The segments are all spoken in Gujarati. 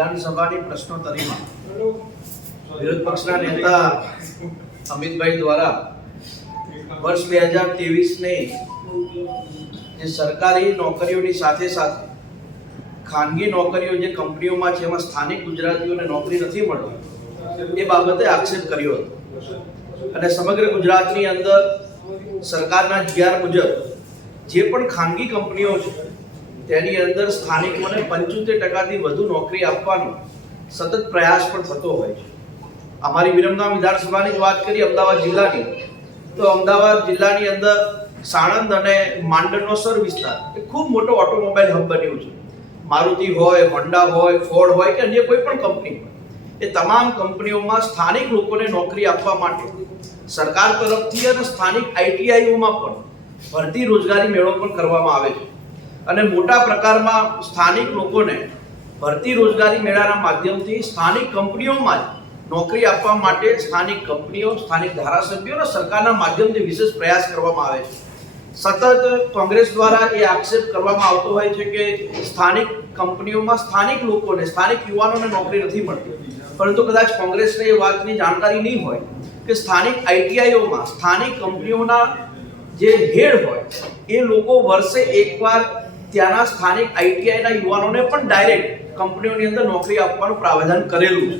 વિધાનસભાની પ્રશ્નોત્તરીમાં વિરોધ પક્ષના નેતા અમિતભાઈ દ્વારા વર્ષ 2023ની જે સરકારી નોકરીઓની સાથે સાથે ખાનગી નોકરીઓ જે કંપનીઓમાં છે એમાં સ્થાનિક ગુજરાતીઓને નોકરી નથી મળતી એ બાબતે આક્ષેપ કર્યો હતો અને સમગ્ર ગુજરાતની અંદર સરકારના GR મુજબ જે પણ ખાનગી કંપનીઓ છે તેની અંદર સ્થાનિકોને 75% વધુ નોકરી આપવાનો સતત પ્રયાસ પણ થતો હોય છે। અમારી વિરમગામ વિધાનસભાની વાત કરીએ અમદાવાદ જિલ્લાની, તો અમદાવાદ જિલ્લાની અંદર સાણંદ અને માંડરનો સર વિસ્તાર એ ખૂબ મોટો ઓટોમોબાઈલ હબ બન્યું છે। મારુતિ હોય, હોન્ડા હોય, ફોર્ડ હોય કે અન્ય કોઈ પણ કંપની હોય, એ તમામ કંપનીઓમાં સ્થાનિક લોકોને નોકરી આપવા માટે સરકાર તરફથી અને સ્થાનિક ITIઓમાં પણ ભરતી રોજગારી મેળો પણ કરવામાં આવે છે અને મોટા પ્રકારમાં સ્થાનિક લોકોને ભરતી રોજગારી મેળાના માધ્યમથી સ્થાનિક કંપનીઓમાં નોકરી આપવા માટે સ્થાનિક કંપનીઓ, સ્થાનિક ધારાસભ્યો અને સરકારના માધ્યમથી વિશેષ પ્રયાસ કરવામાં આવે છે। સતત કોંગ્રેસ દ્વારા એ આક્ષેપ કરવામાં આવતો હોય છે કે સ્થાનિક કંપનીઓમાં સ્થાનિક લોકોને, સ્થાનિક યુવાનોને નોકરી નથી મળતી, પરંતુ કદાચ કોંગ્રેસને એ વાતની જાણકારી નહીં હોય કે સ્થાનિક ITIઓમાં સ્થાનિક કંપનીઓના જે હેડ હોય એ લોકો વર્ષે એકવાર ત્યાંના સ્થાનિક ITIના યુવાનોને પણ ડાયરેક્ટ કંપનીઓની અંદર નોકરી આપવાનું પ્રાવધાન કરેલું છે।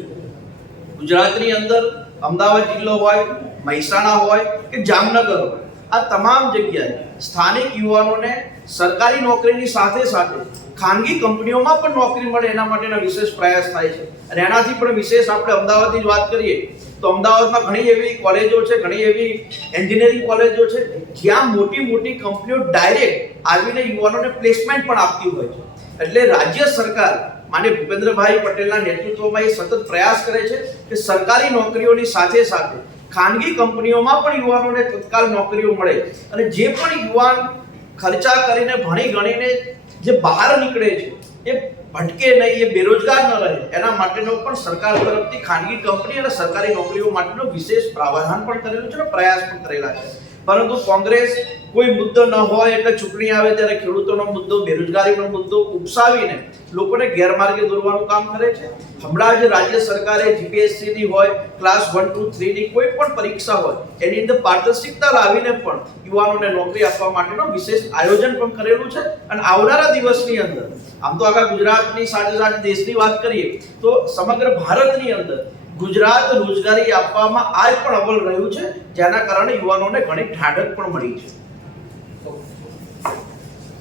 ગુજરાતની અંદર અમદાવાદ જિલ્લો હોય, મહેસાણા હોય કે જામનગર હોય, આ તમામ જગ્યાએ સ્થાનિક યુવાનોને સરકારી નોકરીની સાથે સાથે ખાનગી કંપનીઓમાં પણ નોકરી મળે એના માટેના વિશેષ પ્રયાસ થાય છે અને એનાથી પણ વિશેષ આપણે અમદાવાદની જ વાત કરીએ તો અમદાવાદમાં ઘણી એવી કોલેજો છે, ઘણી એવી એન્જિનિયરિંગ કોલેજો છે જ્યાં મોટી મોટી કંપનીઓ ડાયરેક્ટ આવીને યુવાનોને પ્લેસમેન્ટ પણ આપતી હોય છે। એટલે રાજ્ય સરકાર માનનીય ભૂપેન્દ્રભાઈ પટેલના નેતૃત્વમાં એ સતત પ્રયાસ કરે છે કે સરકારી નોકરીઓની સાથે સાથે ખાનગી કંપનીઓમાં પણ યુવાનોને તત્કાલ નોકરીઓ મળે અને જે પણ યુવાન ખર્ચા કરીને ભણી ગણીને જે બહાર નીકળે છે એ ભટકે નહીં, એ બેરોજગાર ન રહે, એના માટેનો પણ સરકાર તરફથી ખાનગી કંપની અને સરકારી નોકરીઓ માટેનો વિશેષ પ્રાવધાન પણ કરેલું છે અને પ્રયાસ પણ કરેલા છે। પરંતુ કોંગ્રેસ કોઈ મુદ્દો ન હોય એટલે ચૂંટણી આવે ત્યારે ખેડૂતોનો મુદ્દો, બેરોજગારીનો મુદ્દો ઉપસાવીને લોકોને ગેરમાર્ગે દોરવાનું કામ કરે છે। હમણાં જ રાજ્ય સરકારે GPSCની હોય, ક્લાસ 1, 2, 3ની કોઈ પણ પરીક્ષા હોય એની અંદર પારદર્શિકતા લાવીને પણ યુવાનોને નોકરી આપવા માટેનો વિશેષ આયોજન પણ કરેલું છે અને આવનારા દિવસની અંદર આમ તો આખા ગુજરાતની સાથે સાથે દેશની વાત કરીએ તો સમગ્ર ભારતની અંદર ગુજરાત રોજગારી આપવામાં આજ પણ અવ્વલ રહ્યું છે, જેના કારણે યુવાનોને ઘણી ઠાઠક પણ મળી છે।